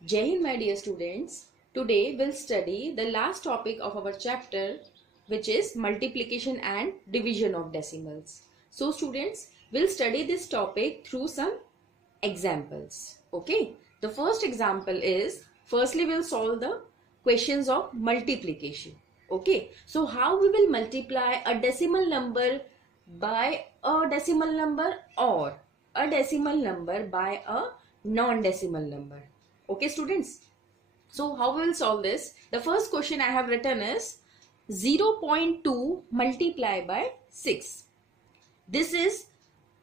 Jai Hind, my dear students. Today we'll study the last topic of our chapter, which is multiplication and division of decimals. So students, we'll study this topic through some examples. Okay. The first example is, firstly we'll solve the questions of multiplication. Okay. So how we will multiply a decimal number by a decimal number or a decimal number by a non-decimal number. Okay students, so how we will solve this? The first question I have written is 0.2 multiply by 6. This is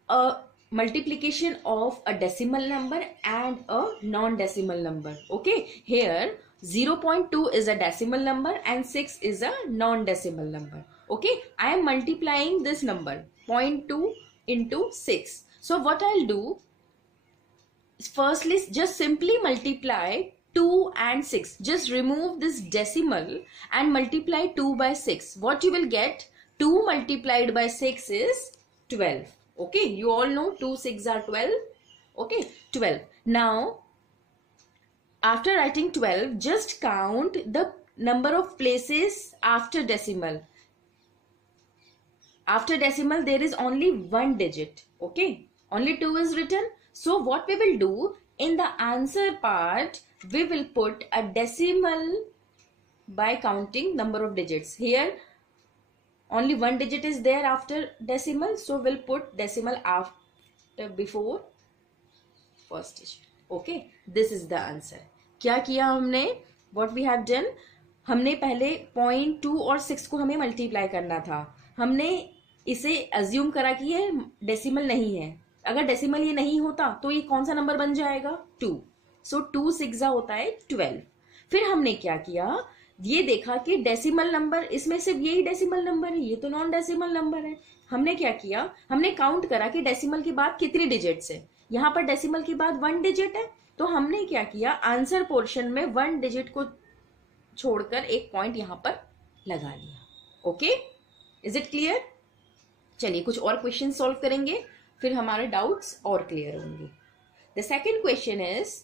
a multiplication of a decimal number and a non-decimal number. Okay, here 0.2 is a decimal number and 6 is a non-decimal number. Okay, I am multiplying this number 0.2 into 6. So what I'll do, firstly just simply multiply 2 and 6. Just remove this decimal and multiply 2 by 6. What you will get, 2 multiplied by 6 is 12. Okay, you all know 2 6 are 12. Okay, 12. Now after writing 12, just count the number of places after decimal. After decimal there is only one digit. Okay, only 2 is written. So what we will do, in the answer part, we will put a decimal by counting number of digits. Here only one digit is there after decimal, so we'll put decimal after before first digit. Okay, this is the answer. क्या किया हमने? What we have done, हमने पहले 0.2 और 6 को हमें multiply करना था. हमने इसे अज्यूम करा कि ये डेसिमल नहीं है. अगर डेसिमल ये नहीं होता तो ये कौन सा नंबर बन जाएगा? 2. सो 2 6 होता है 12. फिर हमने क्या किया, ये देखा कि डेसिमल नंबर इसमें सिर्फ यही डेसिमल नंबर है, ये तो नॉन डेसिमल नंबर है. हमने क्या किया, हमने काउंट करा कि डेसिमल के बाद कितनी डिजिट्स है. यहाँ पर डेसिमल के बाद 1 डिजिट है, तो हमने क्या किया, आंसर पोर्शन में 1 डिजिट को छोड़कर एक पॉइंट यहाँ पर लगा लिया. Okay, is it clear? चलिए कुछ और क्वेश्चन सॉल्व करेंगे, फिर हमारे डाउट्स और क्लियर होंगे. The second question is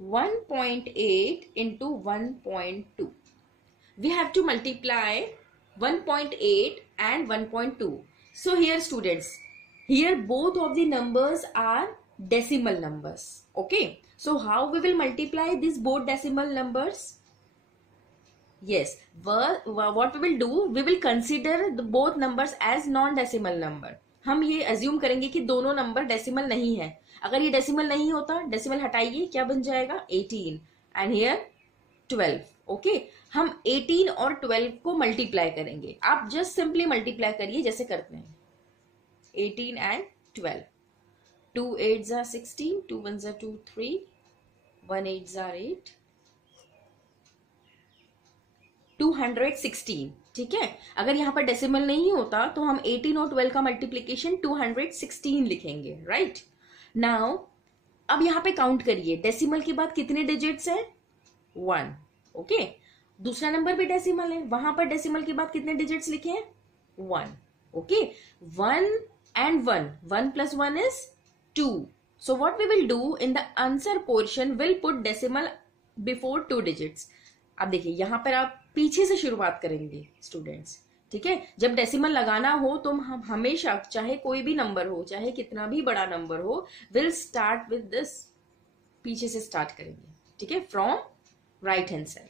1.8 into 1.2. We have to multiply 1.8 and 1.2. So here students, here both of the numbers are decimal numbers. Okay, so how we will multiply these both decimal numbers? Yes, what we will do, we will consider the both numbers as non-decimal number. हम ये assume करेंगे कि दोनों number decimal नहीं है. अगर ये decimal नहीं होता, डेसिमल हटाइए, क्या बन जाएगा? 18 एंड हियर 12. ओके, हम 18 और 12 को मल्टीप्लाई करेंगे. आप जस्ट सिंपली मल्टीप्लाई करिए जैसे करते हैं. 18 and 12. 2 8s are 16, 2 1s are 2 3, 1 8s are 8, 216. ठीक है, अगर यहाँ पर डेसिमल नहीं होता तो हम 18 और 12 का मल्टीप्लीकेशन 216 लिखेंगे. राइट नाउ अब यहाँ पे काउंट करिए, डेसिमल के बाद कितने डिजिट्स हैं? 1. ओके, दूसरा नंबर भी डेसिमल है, वहां पर डेसिमल के बाद कितने डिजिट्स लिखे हैं? 1. Okay, 1 and 1, 1 plus 1 is 2. So what we will do in the answer portion, will put decimal before 2 digits. अब देखिए यहाँ पर आप पीछे से शुरुआत करेंगे स्टूडेंट्स. ठीक है, जब डेसिमल लगाना हो तो हम हमेशा, चाहे कोई भी नंबर हो, चाहे कितना भी बड़ा नंबर हो, विल स्टार्ट विद दिस, पीछे से स्टार्ट करेंगे. ठीक है, फ्रॉम राइट हैंड साइड.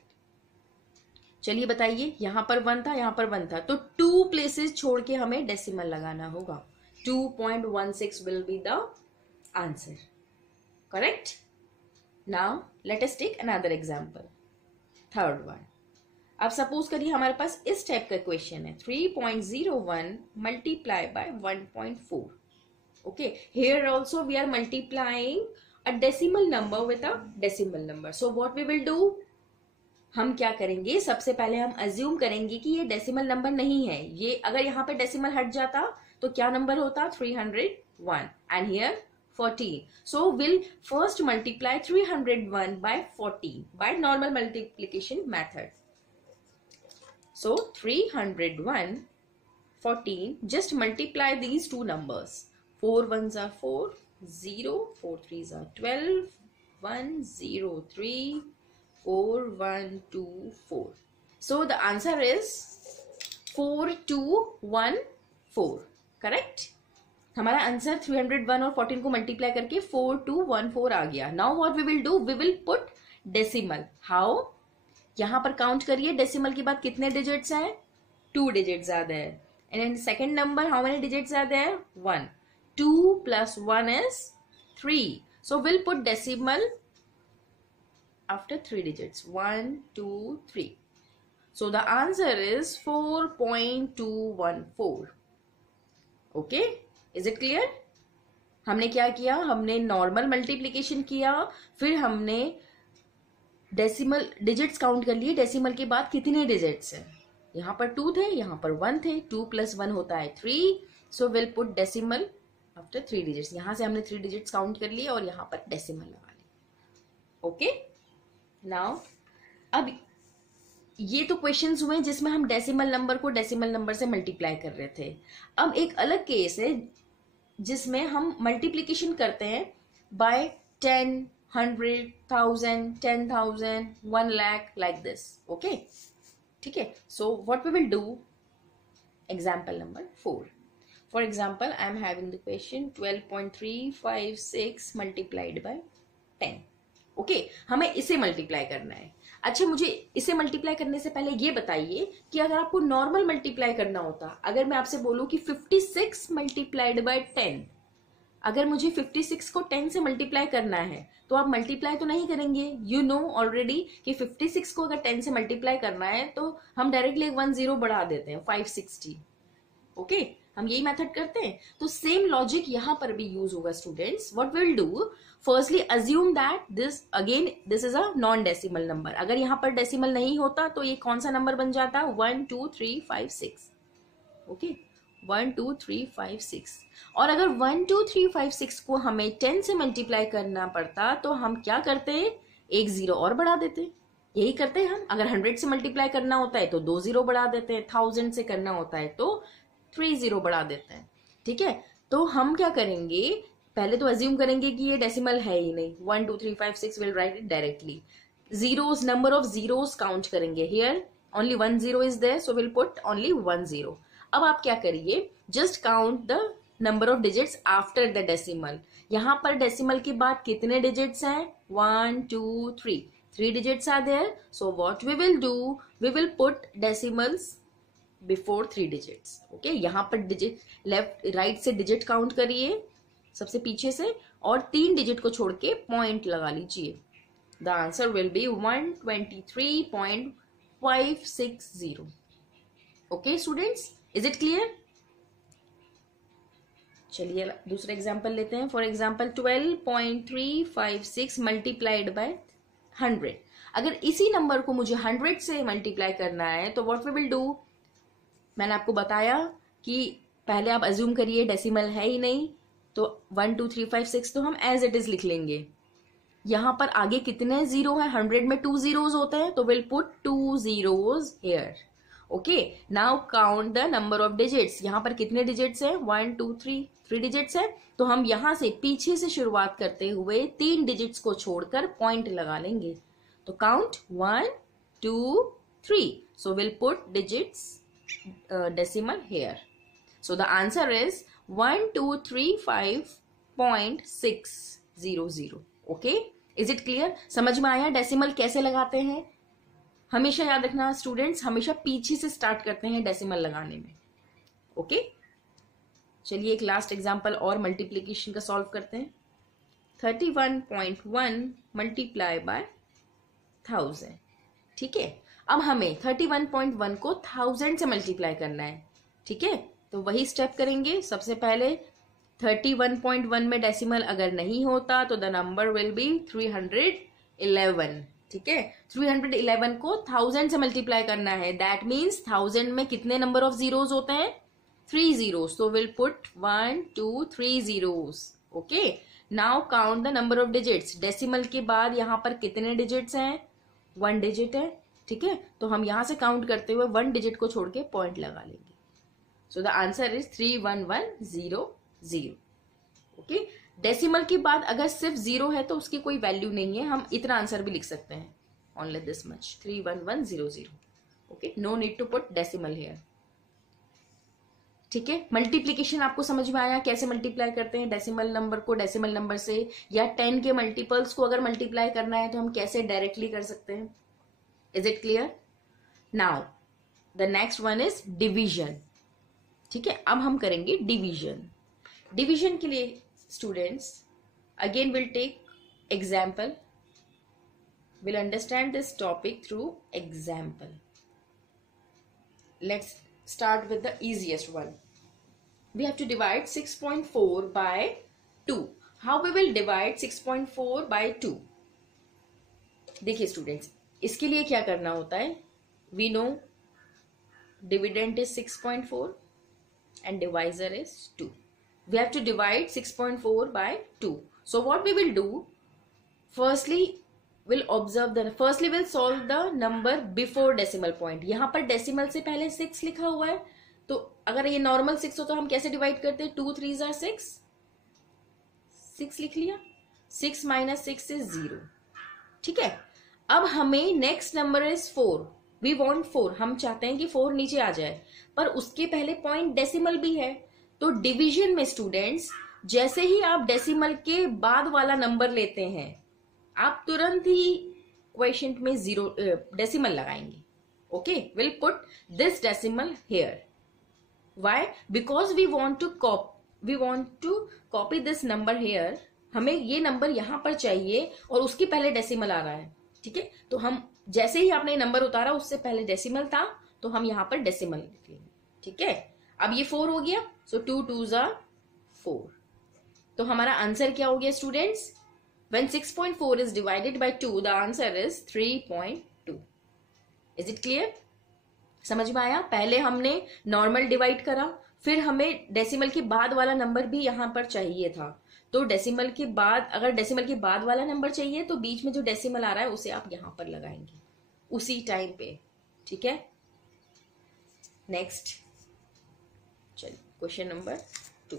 चलिए बताइए, यहाँ पर 1 था, यहाँ पर 1 था, तो 2 प्लेसेस छोड़ के हमें डेसिमल लगाना होगा. 2.16 will be the answer. Correct. Now let us take another example, third one. अब सपोज करिए हमारे पास इस टाइप का क्वेश्चन है, 3.01 multiply by 1.4. Okay, here also we are multiplying a decimal number with a decimal number. So what we will do, हम क्या करेंगे, सबसे पहले हम अज्यूम करेंगे कि ये डेसिमल नंबर नहीं है. ये अगर यहाँ पे डेसिमल हट जाता तो क्या नंबर होता? 301 and here 14. So we'll first multiply 301 by 14 by normal multiplication method. So 301, 14, just multiply these two numbers. 4 1s are 4, 0, 4 3s are 12, 3.1034124. So the answer is 4214. Correct. हमारा आंसर 301 और 14 को मल्टीप्लाई करके 4214 आ गया. Now what we will do, we will put decimal. How? यहां पर count करिए decimal के बाद कितने डिजिट्स हैं. 2 digits are there. And in second number how many digits are there. 1. 2 plus 1 is 3. So we'll put decimal after 3 digits. 1, 2, 3. So the answer is 4.214. Okay? Is it clear? हमने क्या किया, हमने normal multiplication किया, फिर हमने decimal digits count कर लिए. Decimal के बाद कितने डिजिट्स हैं. यहाँ पर 2 थे, यहाँ पर 1 थे. 2 plus 1 होता है 3. So we'll put decimal after 3 digits. यहां से हमने 3 डिजिट्स काउंट कर लिए और यहां पर डेसिमल लगा लिया. ओके. नाउ अब ये तो क्वेश्चंस हुए जिसमें हम डेसिमल नंबर को डेसिमल नंबर से मल्टीप्लाई कर रहे थे. अब एक अलग केस है जिसमें हम मल्टीप्लीकेशन करते हैं by 10, 100, 1000, 10,000, 1 lakh like this. Okay. ठीक है. So what we will do, example number 4. For example, I am having the question 12.356 multiplied by 10. Okay. हमें इसे मल्टीप्लाई करना है. अच्छा, मुझे इसे मल्टीप्लाई करने से पहले ये बताइए कि अगर आपको नॉर्मल मल्टीप्लाई करना होता, अगर मैं आपसे बोलूं कि 56 मल्टीप्लाइड बाय 10, अगर मुझे 56 को 10 से मल्टीप्लाई करना है तो आप मल्टीप्लाई तो नहीं करेंगे. यू नो ऑलरेडी कि 56 को अगर 10 से मल्टीप्लाई करना है तो हम डायरेक्टली 1 0 बढ़ा देते हैं, 560. ओके. हम यही मेथड करते हैं. तो सेम लॉजिक यहां पर भी यूज होगा students. What will do, firstly assume that this is a non decimal number. अगर यहां पर डेसिमल नहीं होता तो ये कौन सा नंबर बन जाता, 1 2 3 5 6. ओके. 1 2 3 5 6. और अगर 1 2 3 5 6 को हमें 10 से मल्टीप्लाई करना पड़ता तो हम क्या करते, एक 0 और बढ़ा देते. यही करते हैं हम. अगर 100 से मल्टीप्लाई करना होता है तो 2 0 बढ़ा देते हैं. 1000 से करना होता है तो 3 0 बढ़ा देते हैं. ठीक है. तो हम क्या करेंगे, पहले तो अज्यूम करेंगे कि ये डेसिमल है ही नहीं. 1 2 3 5 6 will write it directly. Zeros, number of zeros count करेंगे. Here only 1 0 is there, so will put only 1 0. अब आप क्या करिए, just count the number of digits after the decimal. यहां पर डेसिमल के बाद कितने डिजिट्स हैं, 1 2 3. 3 digits are there. So what we will do, we will put decimals before 3 digits. Okay. यहां पर डिजिट लेफ्ट राइट से डिजिट काउंट करिए सबसे पीछे से और 3 डिजिट को छोड़ के पॉइंट लगा लीजिए. The answer will be 123.560. Okay students, is it clear? चलिए दूसरा एग्जाम्पल लेते हैं. For example 12.356 multiplied by 100. अगर इसी नंबर को मुझे 100 से मल्टीप्लाई करना है तो व्हाट वी विल डू, मैंने आपको बताया कि पहले आप अज्यूम करिए डेसिमल है ही नहीं, तो 1 2 3 5 6 तो हम एज इट इज लिख लेंगे. यहां पर आगे कितने जीरो है, 100 में 2 zeros होते हैं, तो will put 2 zeros here. Okay. Now count the number of digits. यहां पर कितने डिजिट्स हैं, 1 2 3. 3 डिजिट्स है, तो हम यहां से पीछे से शुरुआत करते हुए 3 डिजिट्स को छोड़कर पॉइंट लगा लेंगे. तो count 1 2 3. So will put digits decimal here. So the answer is 1235.600. Okay? Is it clear? समझ में आया डेसिमल कैसे लगाते हैं? हमेशा याद रखना स्टूडेंट्स, हमेशा पीछे से स्टार्ट करते हैं डेसिमल लगाने में. ओके. चलिए एक लास्ट एग्जांपल और मल्टीप्लीकेशन का सॉल्व करते हैं. 31.1 मल्टीप्लाई बाय 1000. ठीक है. अब हमें 31.1 को 1000 से मल्टीप्लाई करना है. ठीक है. तो वही स्टेप करेंगे. सबसे पहले 31.1 में डेसिमल अगर नहीं होता तो द नंबर विल बी 311. ठीक है. 311 को 1000 से मल्टीप्लाई करना है. दैट मीन्स 1000 में कितने नंबर ऑफ जीरोस होते हैं, 3 zeros. So we'll put 1 2 3 zeros. Okay. Now count the number of digits. Decimal के बाद यहाँ पर कितने डिजिट्स हैं, 1 डिजिट है. ठीक है. तो हम यहां से काउंट करते हुए 1 डिजिट को छोड़ के पॉइंट लगा लेंगे. सो the answer is 31100. Okay. Decimal के बाद अगर सिर्फ 0 है तो उसकी कोई वैल्यू नहीं है, हम इतना आंसर भी लिख सकते हैं, only this much 31100. Okay, no need to put decimal here. ठीक है, मल्टीप्लीकेशन आपको समझ में आया, कैसे मल्टीप्लाई करते हैं डेसिमल नंबर को डेसिमल नंबर से, या 10 के मल्टीपल्स को अगर मल्टीप्लाई करना है तो हम कैसे डायरेक्टली कर सकते हैं. Is it clear? Now the next one is division. ठीक है, अब हम करेंगे डिवीजन. डिवीजन के लिए students again will take example, will understand this topic through example. Let's start with the easiest one. We have to divide 6.4 by 2. How we will divide 6.4 by 2? देखिए students, इसके लिए क्या करना होता है, we know dividend is 6.4 and divisor is 2. We have to divide 6.4 by 2. So what we will do, firstly we'll solve the number before decimal point. यहां पर decimal से पहले 6 लिखा हुआ है, तो अगर ये नॉर्मल 6 हो तो हम कैसे डिवाइड करते हैं, 2 3 are 6, 6 लिख लिया, 6 minus 6 is 0. ठीक है, अब हमें next number is 4. We want 4, हम चाहते हैं कि 4 नीचे आ जाए, पर उसके पहले पॉइंट डेसिमल भी है. तो डिवीजन में स्टूडेंट्स जैसे ही आप डेसिमल के बाद वाला नंबर लेते हैं, आप तुरंत ही क्वेश्चन में 0 डेसिमल लगाएंगे. Okay, will put this decimal here. Why? Because we want to copy this number here. हमें ये नंबर यहां पर चाहिए और उसके पहले डेसिमल आ रहा है. ठीक है, तो हम जैसे ही आपने नंबर उतारा उससे पहले डेसिमल था, तो हम यहां पर डेसिमल लिखेंगे. ठीक है, अब ये 4 हो गया, सो 2 2s are 4. तो हमारा आंसर क्या हो गया students? When 6.4 is divided by 2, the answer is 3.2. Is it clear? समझ में आया? पहले हमने नॉर्मल डिवाइड करा, फिर हमें डेसिमल के बाद वाला नंबर भी यहां पर चाहिए था. तो डेसिमल के बाद, अगर डेसिमल के बाद वाला नंबर चाहिए तो बीच में जो डेसिमल आ रहा है उसे आप यहां पर लगाएंगे उसी टाइम पे. ठीक है, नेक्स्ट चलिए क्वेश्चन नंबर 2.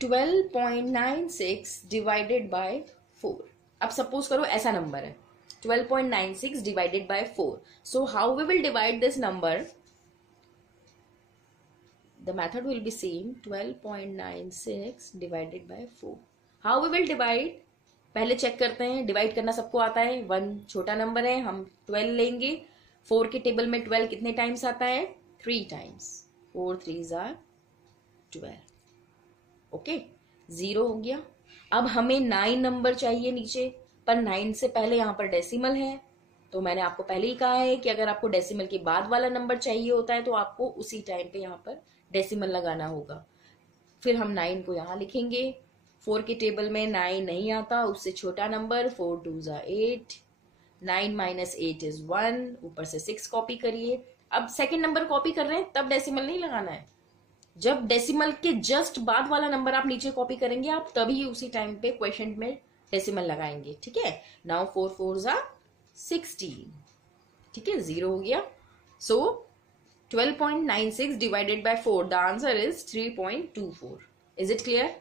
12.96 divided by 4. अब सपोज करो ऐसा नंबर है 12.96 divided by 4. So how we will divide this number? The method will be same. 12.96 divided by 4. How we will divide? पहले चेक करते हैं, डिवाइड करना सबको आता है. 1 छोटा नंबर है, हम 12 लेंगे. 4 के टेबल में 12 कितने टाइम्स आता है? 3 टाइम्स. 4 3s are 12. ओके, 0 हो गया. अब हमें 9 नंबर चाहिए नीचे, पर 9 से पहले यहां पर डेसिमल है. तो मैंने आपको पहले ही कहा है कि अगर आपको डेसिमल के बाद वाला नंबर चाहिए होता है तो आपको उसी टाइम पे यहां पर डेसिमल लगाना होगा. फिर हम 9 को यहां लिखेंगे. 4 के टेबल में 9 नहीं आता, उससे छोटा number. 4 2s are 8. 9 minus 8 is 1. ऊपर से 6 कॉपी करिए. अब सेकेंड नंबर कॉपी कर रहे हैं तब डेसिमल नहीं लगाना है. जब डेसिमल के जस्ट बाद वाला नंबर आप नीचे कॉपी करेंगे, आप तभी उसी टाइम पे क्वेश्चन में डेसिमल लगाएंगे. ठीक है, नाउ 4 4s are 16. ठीक है, 0 हो गया. So 12.96 divided by 4, the answer is 3.24. Is it clear?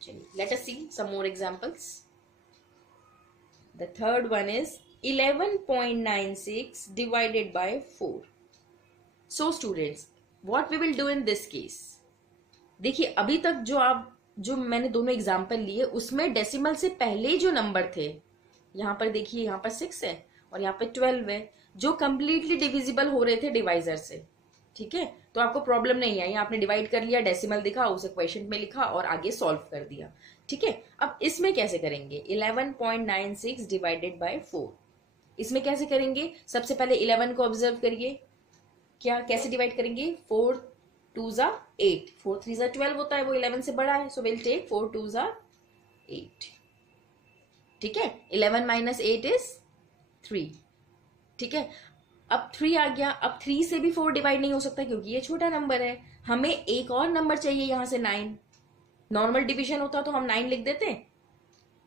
चलिए, let us see some more examples. The third one is 11.96 divided by 4. So students, what we will do in this case? देखिए, अभी तक जो मैंने दोनों एग्जाम्पल लिए उसमें decimal से पहले जो नंबर थे, यहाँ पर देखिए, यहाँ पर 6 है और यहाँ पे 12 है, जो कंप्लीटली डिविजिबल हो रहे थे डिवाइजर से. ठीक है, तो आपको प्रॉब्लम नहीं आई. आपने डिवाइड कर लिया, डेसिमल दिखा, उसे क्वेश्चन में लिखा और आगे सॉल्व कर दिया. ठीक है, अब इसमें कैसे करेंगे? 11.96 डिवाइडेड बाय 4. इसमें कैसे करेंगे? सबसे पहले 11 को ऑब्जर्व करिए. क्या कैसे डिवाइड करेंगे? 4 2s are 8. 4 3s are 12 होता है, वो 11 से बड़ा है. So will take 4 2s are 8. ठीक है, 11 minus 8 is 3. ठीक है, अब 3 आ गया. अब 3 से भी 4 डिवाइड नहीं हो सकता क्योंकि ये छोटा नंबर है. हमें एक और नंबर चाहिए यहां से 9. नॉर्मल डिवीजन होता तो हम 9 लिख देते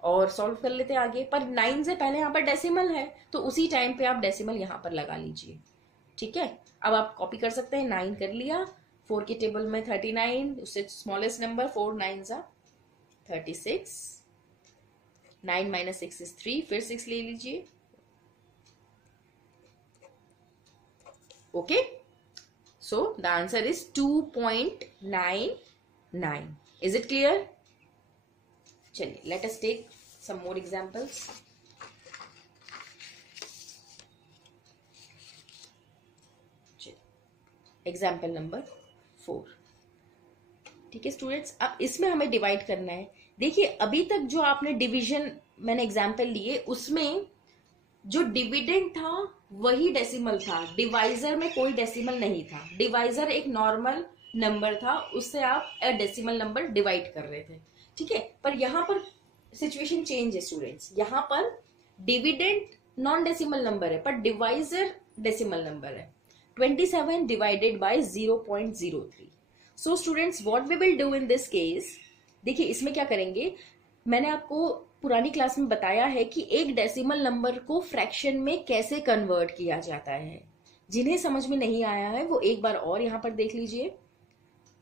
और सॉल्व कर लेते आगे, पर 9 से पहले यहाँ पर डेसिमल है तो उसी टाइम पे आप डेसिमल यहाँ पर लगा लीजिए. ठीक है, अब आप कॉपी कर सकते हैं. 9 कर लिया, 4 की टेबल में 39, उससे स्मॉलेस्ट नंबर 4 9 जा 36, 9 माइनस 6 इज 3, फिर 6 ले लीजिए। Okay, so the answer is 2.99। Is it clear? चलिए, let us take some more examples. Example number 4। ठीक है स्टूडेंट्स, अब इसमें हमें डिवाइड करना है। देखिए, अभी तक जो आपने डिवीजन मैंने एग्जाम्पल लिए, उसमें जो डिविडेंड था वही डेसिमल था, डिवाइजर में कोई डेसिमल नहीं था। डिवाइजर एक नॉर्मल नंबर था, उससे आप डेसिमल नंबर डिवाइड कर रहे थे। ठीक है, पर यहां पर सिचुएशन चेंज है स्टूडेंट्स। यहां पर डिविडेंड नॉन डेसिमल नंबर है, पर डिवाइजर डेसिमल नंबर है। 27 divided by 0.03. So students, what we will do in this case, देखिए इसमें क्या करेंगे, मैंने आपको पुरानी क्लास में बताया है कि एक डेसिमल नंबर को फ्रैक्शन में कैसे कन्वर्ट किया जाता है। जिन्हें समझ में नहीं आया है वो एक बार और यहाँ पर देख लीजिए।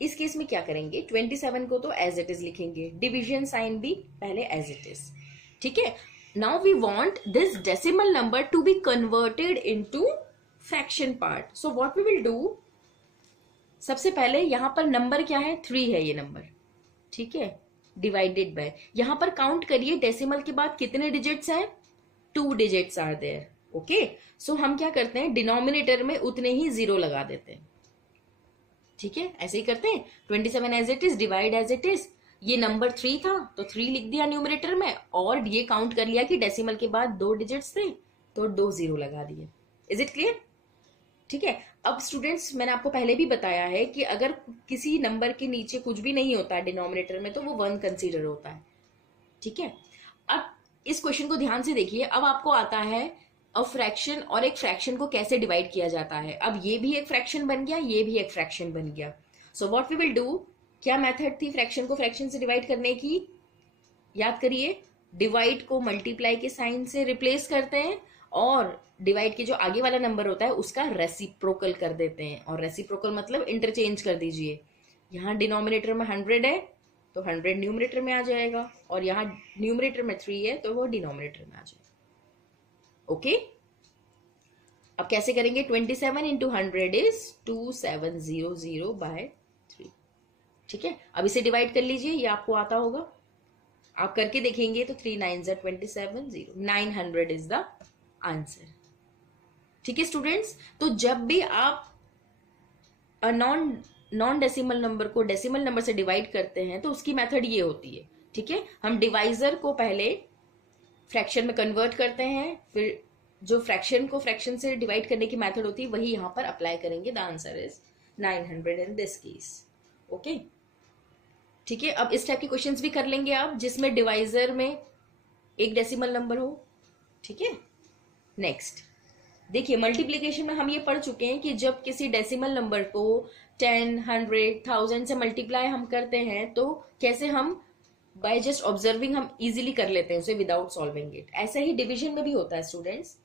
इस केस में क्या करेंगे, 27 को तो एज इट इज लिखेंगे, डिविजन साइन भी पहले एज इट इज। ठीक है, now we want this decimal number to be converted into fraction part. So what we will do, सबसे पहले यहां पर नंबर क्या है, 3 है ये नंबर। ठीक है, डिवाइडेड बाय, यहां पर काउंट करिए डेसिमल के बाद कितने डिजिट्स हैं, 2 डिजिट्स आर देयर। ओके, सो हम क्या करते हैं, डिनोमिनेटर में उतने ही 0 लगा देते हैं। ठीक है, ऐसे ही करते हैं। 27 as it is, divide as it is. ये नंबर 3 था तो 3 लिख दिया न्यूमरेटर में, और ये काउंट कर लिया कि डेसिमल के बाद 2 डिजिट्स थे तो 2 0 लगा दिए। Is it clear? ठीक है, अब स्टूडेंट्स मैंने आपको पहले भी बताया है कि अगर किसी नंबर के नीचे कुछ भी नहीं होता है डिनोमिनेटर में, तो वो 1 कंसीडर होता है। ठीक है, अब इस क्वेश्चन को ध्यान से देखिए। अब आपको आता है अ फ्रैक्शन, और एक फ्रैक्शन को कैसे डिवाइड किया जाता है। अब ये भी एक फ्रैक्शन बन गया, ये भी एक फ्रैक्शन बन गया। So what we will do, क्या मेथड थी फ्रैक्शन को फ्रैक्शन से डिवाइड करने की, याद करिए। डिवाइड को मल्टीप्लाई के साइन से रिप्लेस करते हैं, और डिवाइड के जो आगे वाला नंबर होता है उसका रेसिप्रोकल कर देते हैं। और रेसिप्रोकल मतलब इंटरचेंज कर दीजिए। यहाँ डिनोमिनेटर में 100 है तो 100 न्यूमरेटर में आ जाएगा, और यहाँ न्यूमरेटर में 3 है तो वो डिनोमिनेटर में आ जाएगा। ओके, अब कैसे करेंगे, 27 इंटू 100 इज 2700 बाय 3। ठीक है, अब इसे डिवाइड कर लीजिए, ये आपको आता होगा, आप करके देखेंगे तो 3 9 27 900 इज द आंसर। ठीक है स्टूडेंट्स, तो जब भी आप नॉन डेसिमल नंबर को डेसिमल नंबर से डिवाइड करते हैं तो उसकी मेथड ये होती है। ठीक है, हम डिवाइजर को पहले फ्रैक्शन में कन्वर्ट करते हैं, फिर जो फ्रैक्शन को फ्रैक्शन से डिवाइड करने की मेथड होती है वही यहां पर अप्लाई करेंगे। The answer is 900 in this case. Okay, ठीक है, अब इस टाइप के क्वेश्चंस भी कर लेंगे आप जिसमें डिवाइजर में एक डेसिमल नंबर हो। ठीक है, नेक्स्ट देखिए, मल्टीप्लीकेशन में हम ये पढ़ चुके हैं कि जब किसी डेसिमल नंबर को 10, 100, 1000 से मल्टीप्लाई हम करते हैं तो कैसे हम बाय जस्ट ऑब्जर्विंग हम इजीली कर लेते हैं उसे विदाउट सॉल्विंग इट। ऐसा ही डिवीजन में भी होता है स्टूडेंट्स।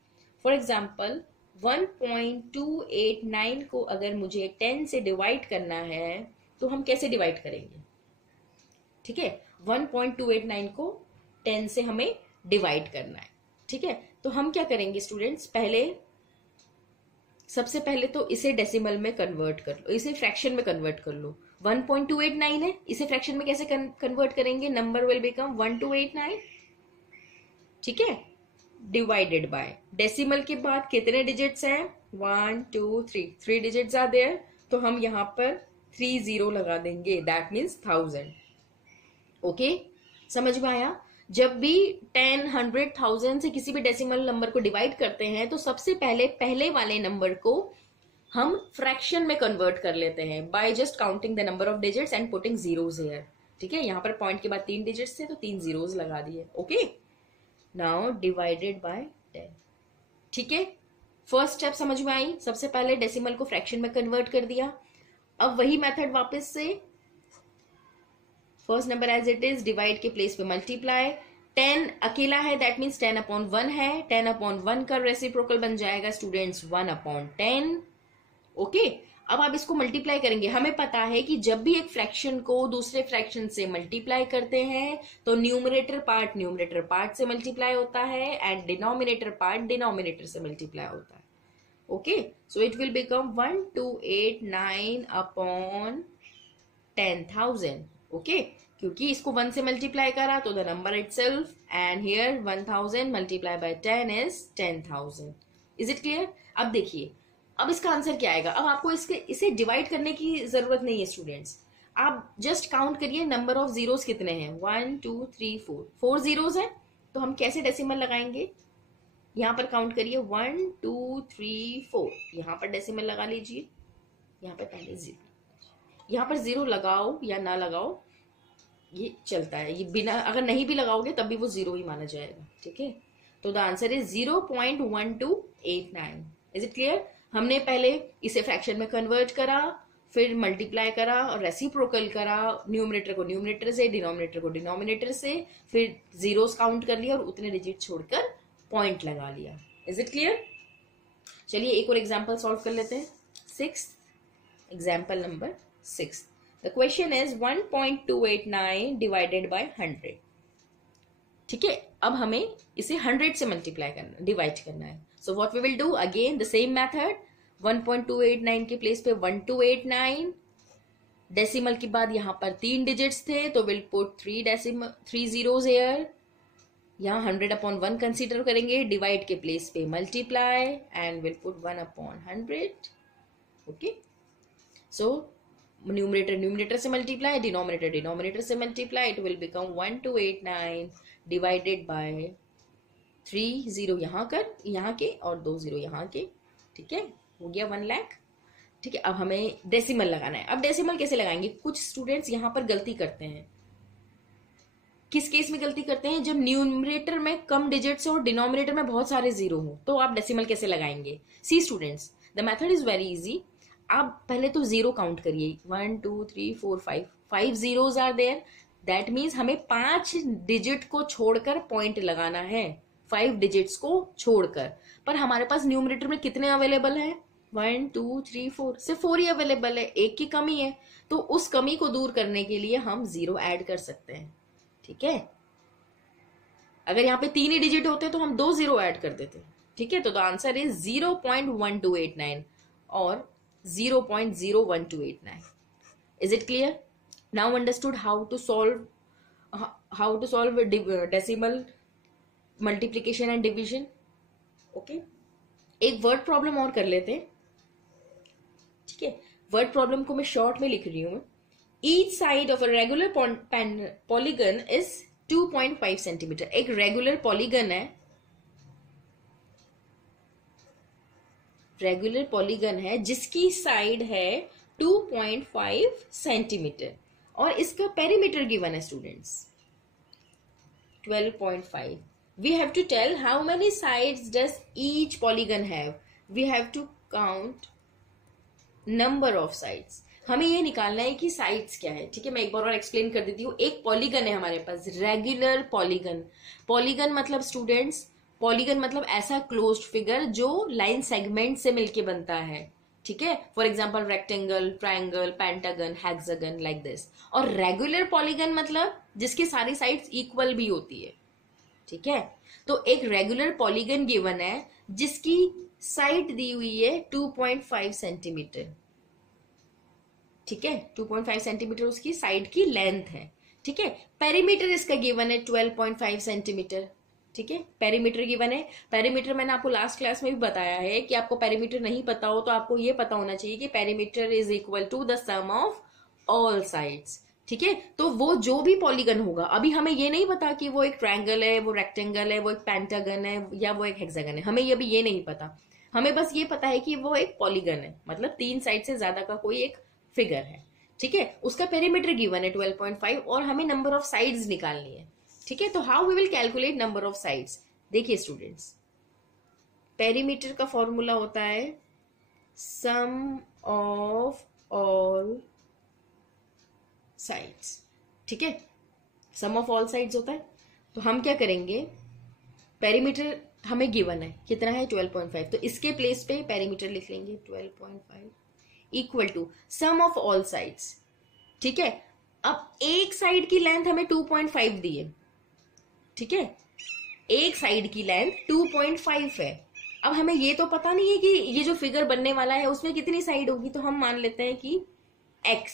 फॉर एग्जाम्पल 1.289 को अगर मुझे 10 से डिवाइड करना है तो हम कैसे डिवाइड करेंगे। ठीक है, 1.289 को 10 से हमें डिवाइड करना है। ठीक है, तो हम क्या करेंगे स्टूडेंट्स, सबसे पहले तो इसे डेसिमल में कन्वर्ट कर लो, इसे फ्रैक्शन में कन्वर्ट कर लो। 1.289 है, इसे फ्रैक्शन में कैसे कन्वर्ट करेंगे, नंबर विल बिकम 1289। ठीक है, डिवाइडेड बाय, डेसिमल के बाद कितने डिजिट्स हैं, 1 2 3 डिजिट्स आर देयर, तो हम यहां पर 30 लगा देंगे, दैट मीन्स 1000। ओके, समझ में आया। जब भी 10, 100, 1000 से किसी भी डेसिमल नंबर को डिवाइड करते हैं तो सबसे पहले वाले नंबर को हम फ्रैक्शन में कन्वर्ट कर लेते हैं by just counting the number of digits and putting zeros here. ठीक है, यहां पर पॉइंट के बाद 3 डिजिट्स थे तो 3 जीरोस लगा दिए। Okay, now divided by 10। ठीक है, फर्स्ट स्टेप समझ में आई, सबसे पहले डेसिमल को फ्रैक्शन में कन्वर्ट कर दिया। अब वही मेथड वापस से, first number as it is, divide के प्लेस पे मल्टीप्लाई। 10 अकेला है, दैट मीन्स 10/1 है, 10/1 का रेसिप्रोकल बन जाएगा स्टूडेंट्स 1/10। ओके, अब आप इसको मल्टीप्लाई करेंगे, हमें पता है कि जब भी एक फ्रैक्शन को दूसरे फ्रैक्शन से मल्टीप्लाई करते हैं तो न्यूमरेटर पार्ट से मल्टीप्लाई होता है एंड डिनोमिनेटर पार्ट डिनोमिनेटर से मल्टीप्लाई होता है. Okay, so it will become 1289 upon 10,000. Okay, क्योंकि इसको 1 से मल्टीप्लाई करा तो the number itself, and here 1000 multiply by 10 is 10,000. Is it clear? अब देखिए, अब इसका आंसर क्या आएगा. अब आपको इसे डिवाइड करने की जरूरत नहीं है स्टूडेंट्स. आप जस्ट काउंट करिए नंबर ऑफ जीरोस कितने हैं. 1 2 3 4, 4 जीरोस है. तो हम कैसे डेसिमल लगाएंगे? यहाँ पर काउंट करिए 1 2 3 4. यहाँ पर डेसिमल लगा लीजिए. यहाँ पर पहले जीरो, यहाँ पर जीरो लगाओ या ना लगाओ ये चलता है. ये बिना, अगर नहीं भी लगाओगे तब भी वो जीरो ही माना जाएगा. ठीक है, तो the answer is 0.1289. Is it clear? हमने पहले इसे फ्रैक्शन में कन्वर्ट करा, फिर मल्टीप्लाई करा और रेसिप्रोकल करा, न्यूमरेटर को न्यूमरेटर से, डिनोमिनेटर को डिनोमिनेटर से, फिर जीरोस काउंट कर लिया और उतने डिजिट छोड़कर पॉइंट लगा लिया. Is it clear? चलिए एक और एग्जांपल सॉल्व कर लेते हैं. 6th example number 6. The question is 1.289 divided by 100. ठीक है, अब हमें इसे 100 से मल्टीप्लाई करना, डिवाइड करना है. So what we will do, again the same method. 1.289 के प्लेस पे 1289, डेसिमल के बाद यहाँ पर 3 डिजिट्स थे तो विल पुट 3 जीरोस हियर. यहाँ 100 अपॉन 1 कंसीडर करेंगे, डिवाइड के प्लेस पे multiply and will put 1 upon 100. Okay, so numerator से मल्टीप्लाई, डिनोमिनेटर से multiply, it will become 1289 divided by 3 zero यहाँ के और 2 जीरो यहाँ के. ठीक है, हो गया 1 लाख. ठीक है, अब हमें डेसिमल लगाना है. अब डेसिमल कैसे लगाएंगे? कुछ स्टूडेंट्स यहाँ पर गलती करते हैं. किस केस में गलती करते हैं? जब न्यूमरेटर में कम डिजिट्स हो और डिनोमिनेटर में बहुत सारे जीरो हो, तो आप डेसिमल कैसे लगाएंगे? See students, the method is very easy. आप पहले तो जीरो काउंट करिए. 1 2 3 4 5 zeros are there. That means हमें 5 डिजिट को छोड़कर पॉइंट लगाना है, 5 डिजिट्स को छोड़कर. पर हमारे पास न्यूमरेटर में कितने अवेलेबल है? 1 2 3 4, सिर्फ 4 ही अवेलेबल है, एक की कमी है. तो उस कमी को दूर करने के लिए हम जीरो ऐड कर सकते हैं. ठीक है, अगर यहाँ पे 3 ही डिजिट होते तो हम 2 जीरो ऐड कर देते. ठीक है, तो द आंसर इज 0.1289 और 0.01289. Is it clear? Now understood how to solve decimal multiplication and division. Okay, एक वर्ड प्रॉब्लम और कर लेते हैं. ठीक है, वर्ड प्रॉब्लम को मैं शॉर्ट में लिख रही हूं. Each side of a regular polygon is 2.5 centimetre. एक रेगुलर पॉलीगन है, जिसकी साइड है 2.5 सेंटीमीटर और इसका पेरीमीटर गिवन है students 12.5. We have to tell how many sides does each polygon have. We have to count number of sides. हमें ये निकालना है कि साइड्स क्या है. ठीक है, मैं एक बार और एक्सप्लेन कर देती हूँ. एक पॉलीगन है हमारे पास, रेगुलर पॉलीगन. पॉलीगन मतलब स्टूडेंट्स, पॉलीगन मतलब ऐसा क्लोज्ड फिगर जो लाइन सेगमेंट से मिलके बनता है. ठीक है, for example rectangle, triangle, pentagon, hexagon, like this. और रेगुलर पॉलीगन मतलब जिसकी सारी साइड्स इक्वल भी होती है. ठीक है, तो एक रेगुलर पॉलीगन गिवन है जिसकी साइड दी हुई है 2.5 सेंटीमीटर. ठीक है, 2.5 सेंटीमीटर उसकी साइड की लेंथ है. ठीक है, पेरीमीटर इसका गिवन है 12.5 सेंटीमीटर. ठीक है, पेरीमीटर गिवन है. पेरीमीटर मैंने आपको लास्ट क्लास में भी बताया है कि आपको पेरीमीटर नहीं पता हो तो आपको ये पता होना चाहिए कि perimeter is equal to the sum of all sides. ठीक है, तो वो जो भी पॉलीगन होगा, अभी हमें ये नहीं पता कि वो एक ट्रायंगल है, वो रेक्टेंगल है, वो एक पेंटागन है या वो एक हेक्सागन है. हमें अभी ये नहीं पता. हमें बस ये पता है कि वो एक पॉलीगन है, मतलब 3 साइड से ज्यादा का कोई एक फिगर है. ठीक है, उसका पेरीमीटर गिवन है 12.5 और हमें नंबर ऑफ साइड्स निकालनी है. ठीक है, तो how we will calculate number of sides? देखिए स्टूडेंट्स, पेरीमीटर का फॉर्मूला होता है सम ऑफ ऑल साइड्स. ठीक है, सम ऑफ ऑल साइड्स होता है. तो हम क्या करेंगे, पेरीमीटर हमें गिवन है कितना है 12.5, तो इसके प्लेस पे पेरीमीटर लिख लेंगे 12.5 equal to sum of all sides. ठीक है, अब एक साइड की लेंथ हमें 2.5 दी है। ठीक है, एक साइड की लेंथ 2.5 है। अब हमें ये तो पता नहीं है कि ये जो फिगर बनने वाला है उसमें कितनी साइड होगी, तो हम मान लेते हैं कि x,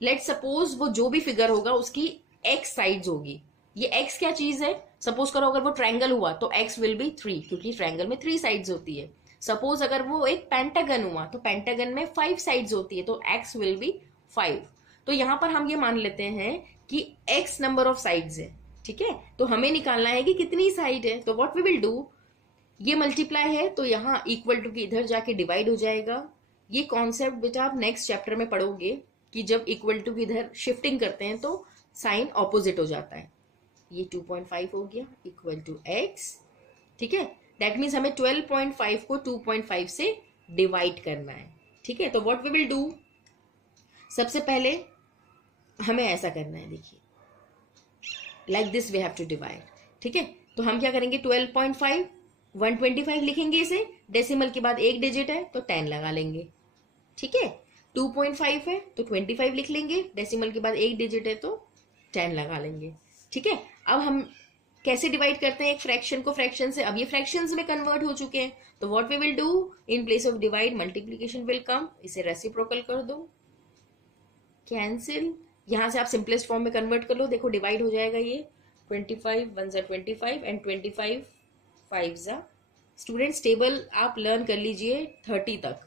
लेट सपोज वो जो भी फिगर होगा उसकी x साइड्स होगी। ये x क्या चीज है, सपोज करो अगर वो ट्रायंगल हुआ तो x विल बी 3, क्योंकि ट्रायंगल में 3 साइड्स होती है। सपोज अगर वो एक पेंटागन हुआ तो पेंटागन में 5 साइड्स होती है, तो x विल बी 5। तो यहां पर हम ये मान लेते हैं कि x नंबर ऑफ साइड्स है। ठीक है, तो हमें निकालना है कि कितनी साइड है। तो व्हाट वी विल डू, ये मल्टीप्लाई है तो यहाँ इक्वल टू की इधर जाके डिवाइड हो जाएगा। ये कॉन्सेप्ट बेटा आप नेक्स्ट चैप्टर में पढ़ोगे कि जब इक्वल टू की इधर शिफ्टिंग करते हैं तो साइन ऑपोजिट हो जाता है। ये 2.5 हो गया इक्वल टू x। ठीक है, दैट मीन्स हमें 12.5 को 2.5 से डिवाइड करना है। ठीक है, तो व्हाट वी विल डू, सबसे पहले हमें ऐसा करना है, देखिए like this we have to divide. ठीक है, तो हम क्या करेंगे, 12.5 125 लिखेंगे इसे, डेसिमल के बाद एक डिजिट है तो 10 लगा लेंगे। ठीक है, 2.5 है तो 25 लिख लेंगे, डेसिमल के बाद एक डिजिट है तो 10 लगा लेंगे। ठीक है, अब हम कैसे डिवाइड करते हैं एक फ्रैक्शन को फ्रैक्शन से, अब ये फ्रैक्शंस में कन्वर्ट हो चुके हैं, तो what we will do, in place of divide multiplication will come, इसे रेसिप्रोकल कर दो, कैंसिल, यहां से आप सिंपलेस्ट फॉर्म में कन्वर्ट कर लो, देखो डिवाइड हो जाएगा ये 25 1 जा 25 एंड 25 5 जा। स्टूडेंट्स टेबल आप लर्न कर लीजिए 30 तक।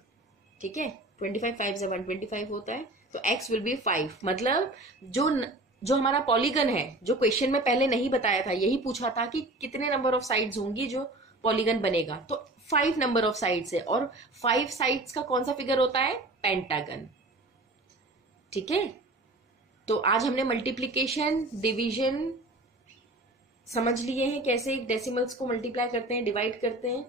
ठीक है, 25 5 जा 125 होता है, तो x विल बी 5। मतलब जो हमारा पॉलीगन है, जो क्वेश्चन में पहले नहीं बताया था, यही पूछा था कि कितने नंबर ऑफ साइड्स होंगी जो पॉलीगन बनेगा, तो 5 नंबर ऑफ साइड्स है, और 5 साइड्स का कौन सा फिगर होता है, पेंटागन। ठीक है, तो आज हमने मल्टीप्लीकेशन डिवीजन समझ लिए हैं, कैसे एक डेसिमल्स को मल्टीप्लाई करते हैं, डिवाइड करते हैं।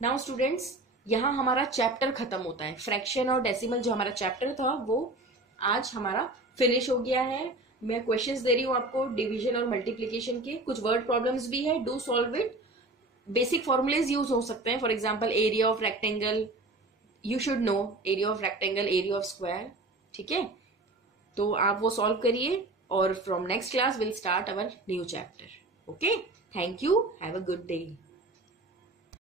नाउ स्टूडेंट्स, यहाँ हमारा चैप्टर खत्म होता है, फ्रैक्शन और डेसिमल जो हमारा चैप्टर था वो आज हमारा फिनिश हो गया है। मैं क्वेश्चंस दे रही हूँ आपको डिवीजन और मल्टीप्लीकेशन के, कुछ वर्ड प्रॉब्लम्स भी है, do solve it. Basic formulas use हो सकते हैं, for example area of rectangle, you should know area of rectangle, area of square. ठीक है, तो आप वो सॉल्व करिए, और from next class will start our new chapter. Okay, thank you. Have a good day.